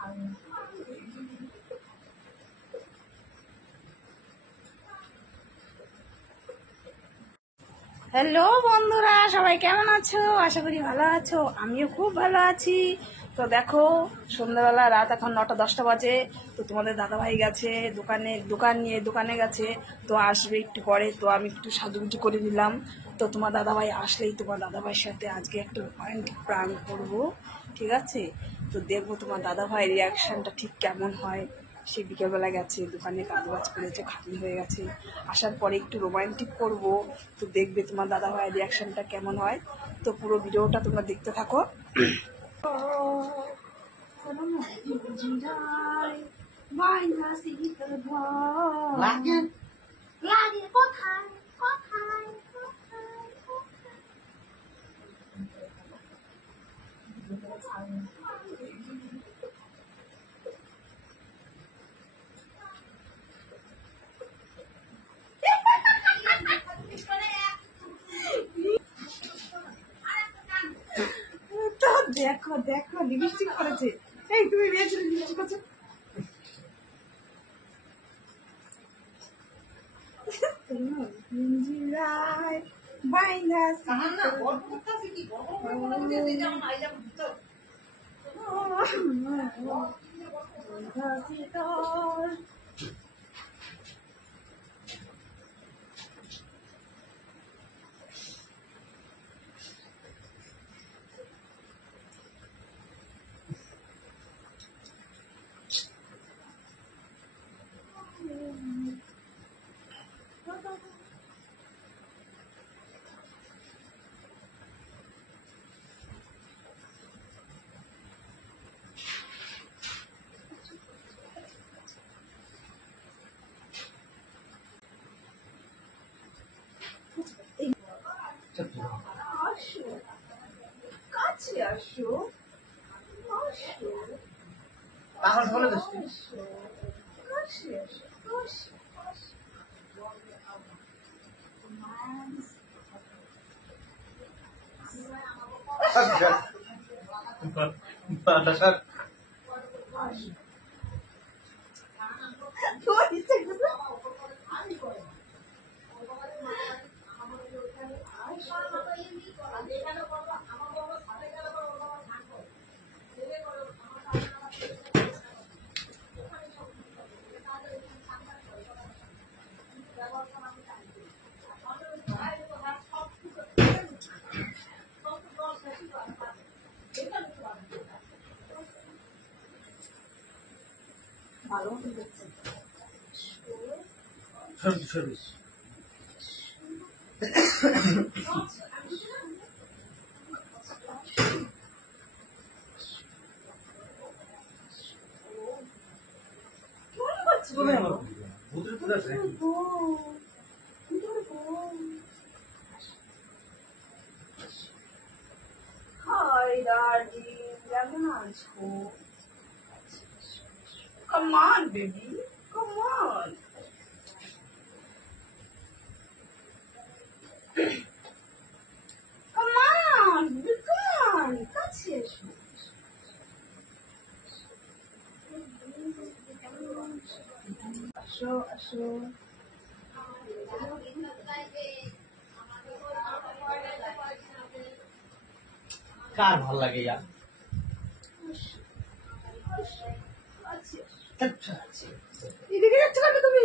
Hello বন্ধুরা, সবাই কেমন আছো? আশা করি ভালো আছো। আমিও খুব ভালো আছি। তো দেখো, সন্ধ্যাবেলা, রাত এখন 9টা-10টা বাজে। তো তোমাদের দাদাভাই গেছে দোকান নিয়ে দোকানে গেছে। তো আসবে একটু পরে। তো আমি একটু সাজুগুজু করে দিলাম। তো তোমার দাদাভাই আসলেই তোমার দাদাভাইয়ের সাথে আজকে একটু রোমান্টিক প্রাঙ্ক করবো, ঠিক আছে? তো দেখবো তোমার দাদাভাইয়ের রিয়াকশানটা ঠিক কেমন হয়। সে বিকেলবেলা গেছে দোকানে, কাজবাজ করেছে, খাটনি হয়ে গেছে। আসার পরে একটু রোমান্টিক করব। তো দেখবে তোমার দাদা ভাইয়ের রিয়াকশনটা কেমন হয়। তো পুরো ভিডিওটা তোমরা দেখতে থাকো। দেখো দেখো, লিপস্টিক করেছে। এই তুমি মেয়েছিল লিপস্টিক করছো। আসো, কাছে আসো, আসো, পাগল বলে দিচ্ছি। কাছে আসো, আসো, তোমার ইচ্ছে করছে? ভালো মতো দেখছে। Hi, darling. কেমন আছো? Come on, baby. Come on. Come on, baby. Come on. কাছে এসো। আসো, আসো। কার ভাল লাগে ইয়ার? এদিকে যাচ্ছ কেন তুমি?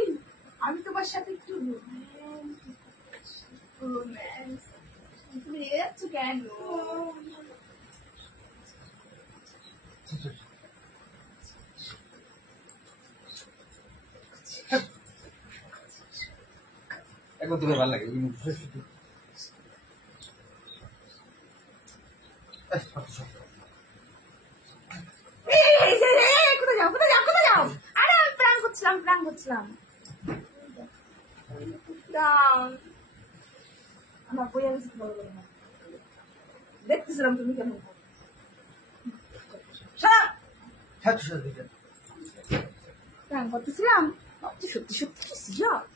আমি তোমার সাথে একটু রোম্যান্স। তুমি রেগে যাচ্ছ কেন? একবার তোকে ভাল লাগে। কোথায় যাও, কোথায় যাও, কোথায় যাও? আরে আমি প্ল্যান করছিলাম। আমার বই আমি দেখতেছিলাম তুমি কেমন প্ল্যান করতেছিলাম। সত্যি সত্যি সিরিয়াস।